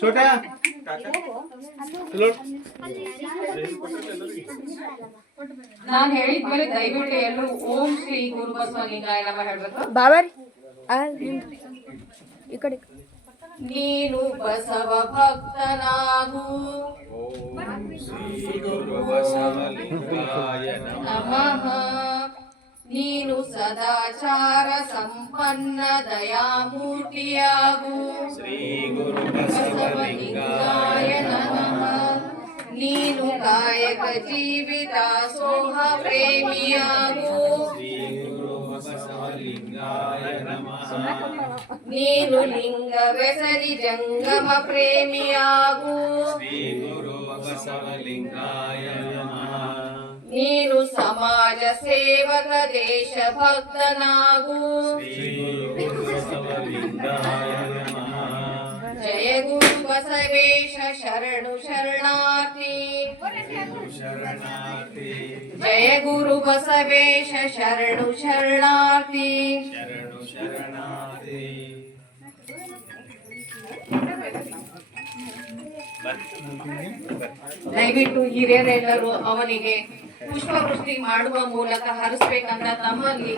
छोटा ನಾನು ಹೇಳಿದ್ಮೇಲೆ ದಯವಿಟ್ಟು ಎಲ್ಲರೂ ಓಂ ಶ್ರೀ ಗುರು ಬಸವಲಿಂಗಾಯ ನಮಃ ಹೇಳ್ಬೇಕು. ಬಾಬಾರಿ ಈ ಕಡೆ ನೀನು ಬಸವ ಭಕ್ತನಾಗು ನಮಃ. ನೀನು ಸದಾಚಾರ ಸಂಪನ್ನ ದಯಾಮೂರ್ತಿಯಾಗು ಶ್ರೀ ಗುರು ಬಸವಲಿಂಗಾಯ ನಮಃ. ನೀನು ಕಾಯಕ ಜೀವಿತ ಸೋಹ ಪ್ರೇಮಿಯಾಗು ಶ್ರೀ ಗುರು ಬಸವಲಿಂಗಾಯ ನಮಃ. ನೀನು ಲಿಂಗವೆಸರಿ ಜಂಗಮ ಪ್ರೇಮಿಯಾಗು ಶ್ರೀ ಗುರು ಬಸವಲಿಂಗಾಯ ನಮಃ. ನೀನು ಸಮಾಜ ಸೇವಕ ದೇಶ ಭಕ್ತನಾಗು ಶ್ರೀ ಗುರು ಬಸವಲಿಂಗಾಯ ನಮಃ. ಜಯ ಗುರು ಬಸವೇಶ ಶರಣು ಶರಣಾರ್ಥಿ. ಜಯ ಗುರು ಬಸವೇಶ ಶರಣು ಶರಣಾರ್ಥಿ. ಶರಣು ಶರಣಾರ್ಥಿ. ದಯವಿಟ್ಟು ಹಿರಿಯರೆಲ್ಲರೂ ಅವನಿಗೆ ಪುಷ್ಪವೃಷ್ಟಿ ಮಾಡುವ ಮೂಲಕ ಹರಿಸಬೇಕಂತ ತಮ್ಮಲ್ಲಿ